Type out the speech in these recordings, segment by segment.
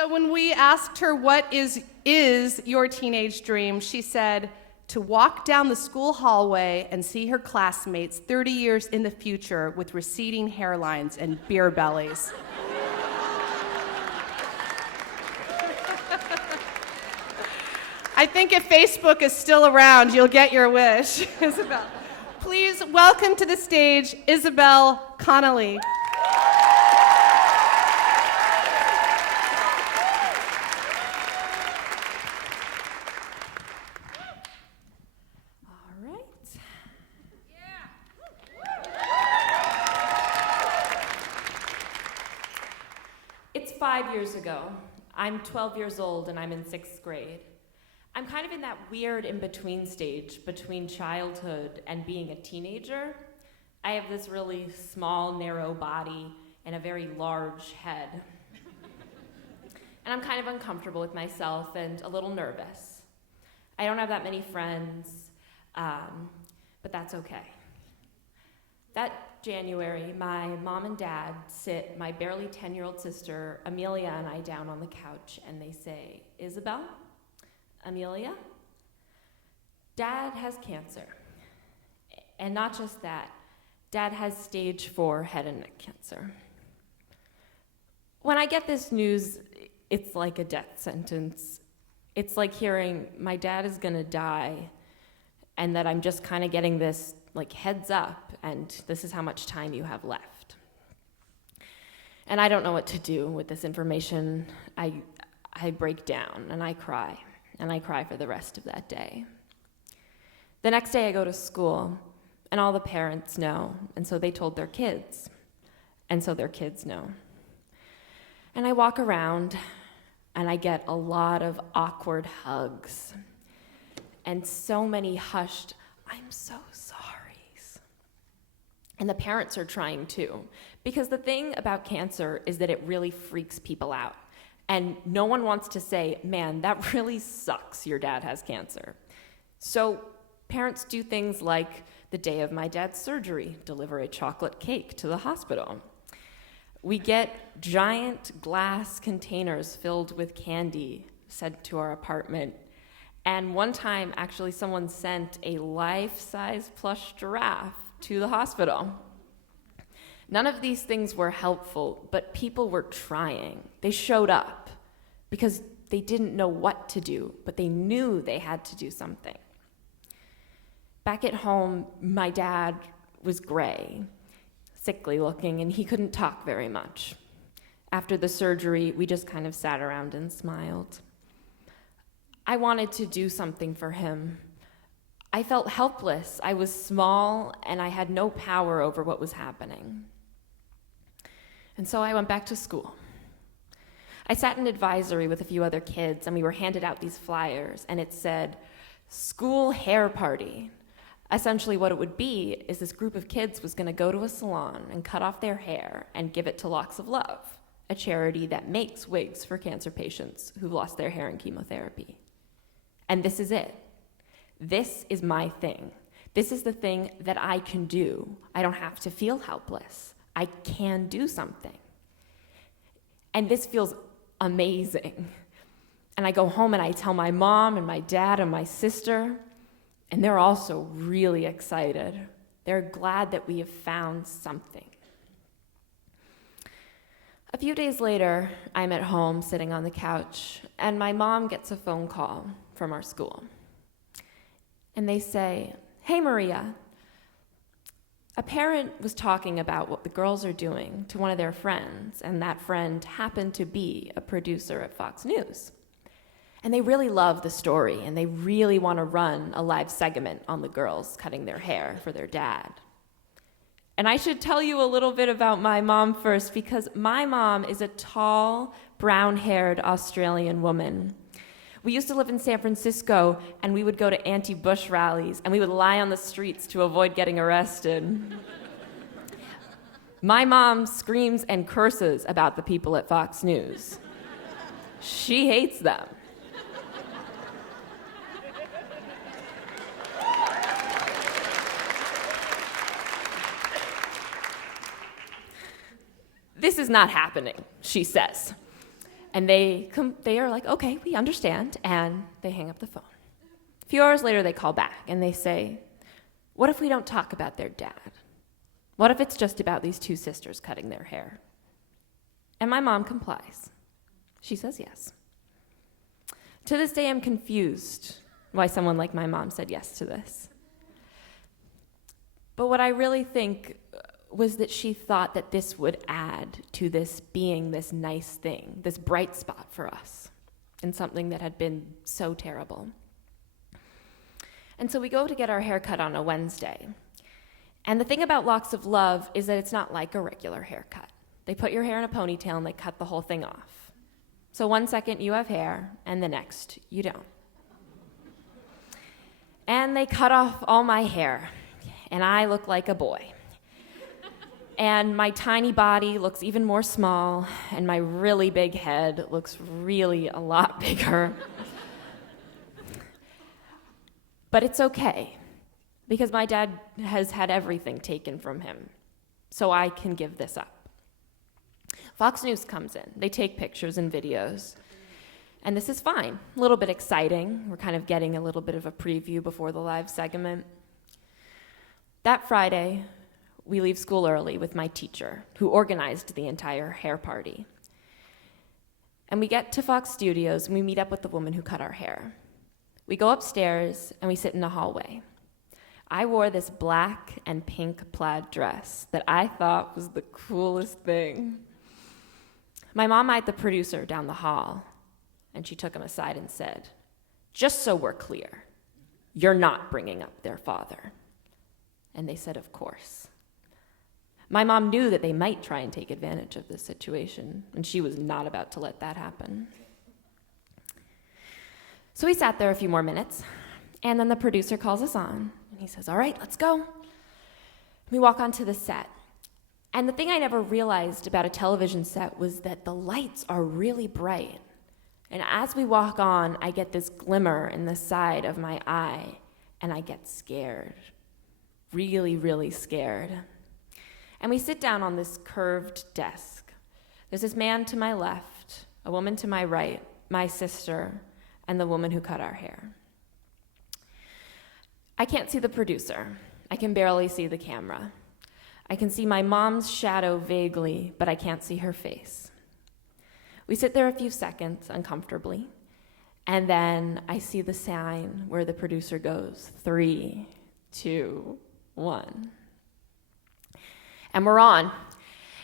So when we asked her what is your teenage dream, she said to walk down the school hallway and see her classmates 30 years in the future with receding hairlines and beer bellies. I think if Facebook is still around, you'll get your wish, Isobel. Please welcome to the stage Isobel Connelly. It's 5 years ago. I'm 12 years old and I'm in 6th grade. I'm kind of in that weird in-between stage between childhood and being a teenager. I have this really small, narrow body and a very large head. And I'm kind of uncomfortable with myself and a little nervous. I don't have that many friends, but that's okay. That January, my mom and dad sit my barely 10-year-old sister, Amelia, and I down on the couch, and they say, Isobel, Amelia, Dad has cancer. And not just that, Dad has stage 4 head and neck cancer. When I get this news, it's like a death sentence. It's like hearing my dad is gonna die, and that I'm just kind of getting this like heads up, and this is how much time you have left. And I don't know what to do with this information. I break down and I cry for the rest of that day. The next day I go to school, and all the parents know, and so they told their kids, and so their kids know. And I walk around, and I get a lot of awkward hugs, and so many hushed, I'm so sorry. And the parents are trying too, because the thing about cancer is that it really freaks people out. And no one wants to say, man, that really sucks, your dad has cancer. So parents do things like the day of my dad's surgery, deliver a chocolate cake to the hospital. We get giant glass containers filled with candy sent to our apartment. And one time, actually, someone sent a life-size plush giraffe to the hospital. None of these things were helpful, but people were trying. They showed up because they didn't know what to do, but they knew they had to do something. Back at home, my dad was gray, sickly looking, and he couldn't talk very much. After the surgery, we just kind of sat around and smiled. I wanted to do something for him. I felt helpless. I was small, and I had no power over what was happening. And so I went back to school. I sat in advisory with a few other kids, and we were handed out these flyers, and it said, School Hair Party. Essentially what it would be is this group of kids was gonna go to a salon and cut off their hair and give it to Locks of Love, a charity that makes wigs for cancer patients who've lost their hair in chemotherapy. And this is it. This is my thing. This is the thing that I can do. I don't have to feel helpless. I can do something. And this feels amazing. And I go home and I tell my mom and my dad and my sister, and they're also really excited. They're glad that we have found something. A few days later, I'm at home sitting on the couch, and my mom gets a phone call from our school. And they say, hey, Maria, a parent was talking about what the girls are doing to one of their friends, and that friend happened to be a producer at Fox News. And they really love the story, and they really want to run a live segment on the girls cutting their hair for their dad. And I should tell you a little bit about my mom first, because my mom is a tall, brown-haired Australian woman. We used to live in San Francisco, and we would go to anti-Bush rallies, and we would lie on the streets to avoid getting arrested. My mom screams and curses about the people at Fox News. She hates them. This is not happening, she says. And they are like, okay, we understand, and they hang up the phone. A few hours later, they call back, and they say, what if we don't talk about their dad? What if it's just about these two sisters cutting their hair? And my mom complies. She says yes. To this day, I'm confused why someone like my mom said yes to this. But what I really think was that she thought that this would add to this being this nice thing, this bright spot for us, in something that had been so terrible. And so we go to get our hair cut on a Wednesday. And the thing about Locks of Love is that it's not like a regular haircut. They put your hair in a ponytail and they cut the whole thing off. So 1 second you have hair, and the next you don't. And they cut off all my hair, and I look like a boy. And my tiny body looks even more small, and my really big head looks really a lot bigger. But it's okay, because my dad has had everything taken from him, so I can give this up. Fox News comes in. They take pictures and videos, and this is fine. A little bit exciting. We're kind of getting a little bit of a preview before the live segment. That Friday, we leave school early with my teacher, who organized the entire hair party. And we get to Fox Studios, and we meet up with the woman who cut our hair. We go upstairs, and we sit in the hallway. I wore this black and pink plaid dress that I thought was the coolest thing. My mom eyed the producer down the hall, and she took him aside and said, just so we're clear, you're not bringing up their father. And they said, of course. My mom knew that they might try and take advantage of this situation, and she was not about to let that happen. So we sat there a few more minutes, and then the producer calls us on, and he says, all right, let's go. We walk onto the set. And the thing I never realized about a television set was that the lights are really bright. And as we walk on, I get this glimmer in the side of my eye, and I get scared. Really, really scared. And we sit down on this curved desk. There's this man to my left, a woman to my right, my sister, and the woman who cut our hair. I can't see the producer. I can barely see the camera. I can see my mom's shadow vaguely, but I can't see her face. We sit there a few seconds uncomfortably, and then I see the sign where the producer goes, 3, 2, 1. And we're on.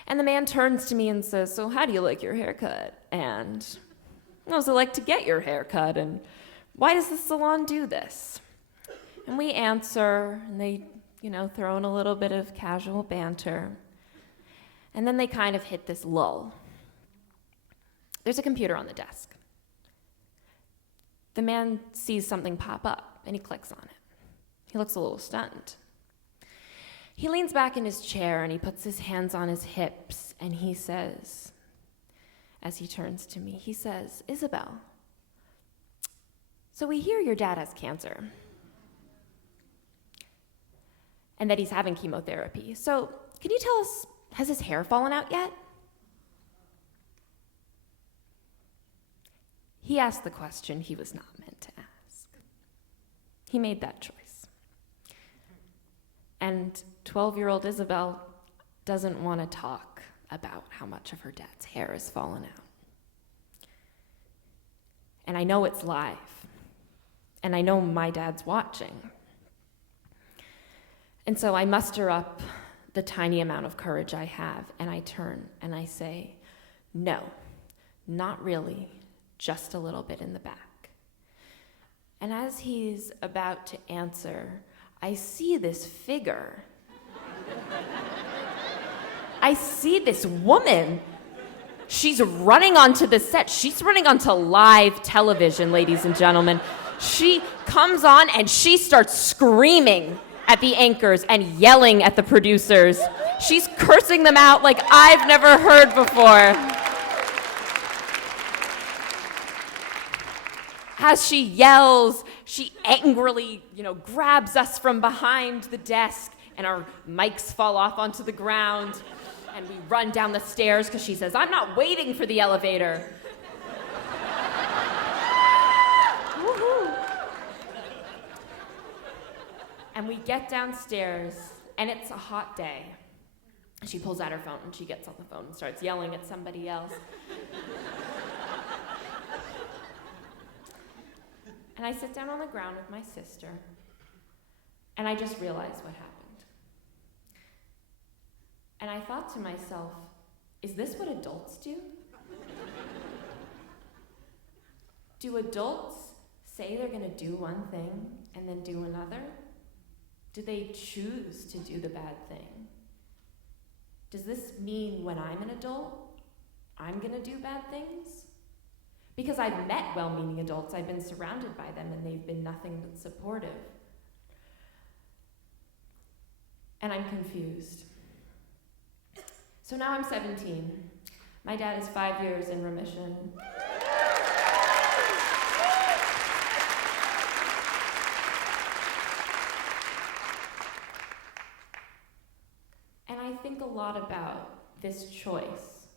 And the man turns to me and says, so how do you like your haircut? And how does it like to get your haircut? And why does the salon do this? And we answer, and they, throw in a little bit of casual banter. And then they kind of hit this lull. There's a computer on the desk. The man sees something pop up, and he clicks on it. He looks a little stunned. He leans back in his chair, and he puts his hands on his hips, and he says, as he turns to me, he says, Isobel, so we hear your dad has cancer, and that he's having chemotherapy. So can you tell us, has his hair fallen out yet? He asked the question he was not meant to ask. He made that choice. And 12-year-old Isobel doesn't want to talk about how much of her dad's hair has fallen out. And I know it's live. And I know my dad's watching. And so I muster up the tiny amount of courage I have, and I turn and I say, no, not really, just a little bit in the back. And as he's about to answer, I see this figure. I see this woman. She's running onto the set. She's running onto live television, ladies and gentlemen. She comes on and she starts screaming at the anchors and yelling at the producers. She's cursing them out like I've never heard before. As she yells, she angrily, grabs us from behind the desk, and our mics fall off onto the ground, and we run down the stairs because she says, I'm not waiting for the elevator. get downstairs, and it's a hot day. She pulls out her phone, and she gets on the phone and starts yelling at somebody else. And I sit down on the ground with my sister, and I just realized what happened. And I thought to myself, is this what adults do? Do adults say they're gonna do one thing and then do another? Do they choose to do the bad thing? Does this mean when I'm an adult, I'm gonna do bad things? Because I've met well-meaning adults, I've been surrounded by them, and they've been nothing but supportive. And I'm confused. So now I'm 17. My dad is 5 years in remission. And I think a lot about this choice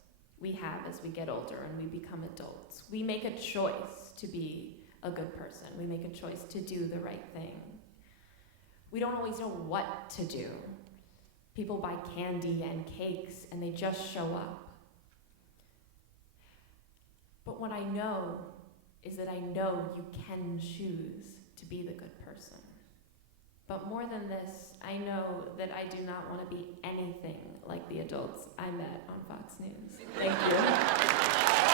we have as we get older and we become adults. We make a choice to be a good person. We make a choice to do the right thing. We don't always know what to do. People buy candy and cakes and they just show up. But what I know is that I know you can choose to be the good person. But more than this, I know that I do not want to be anything like the adults I met on Fox News. Thank you.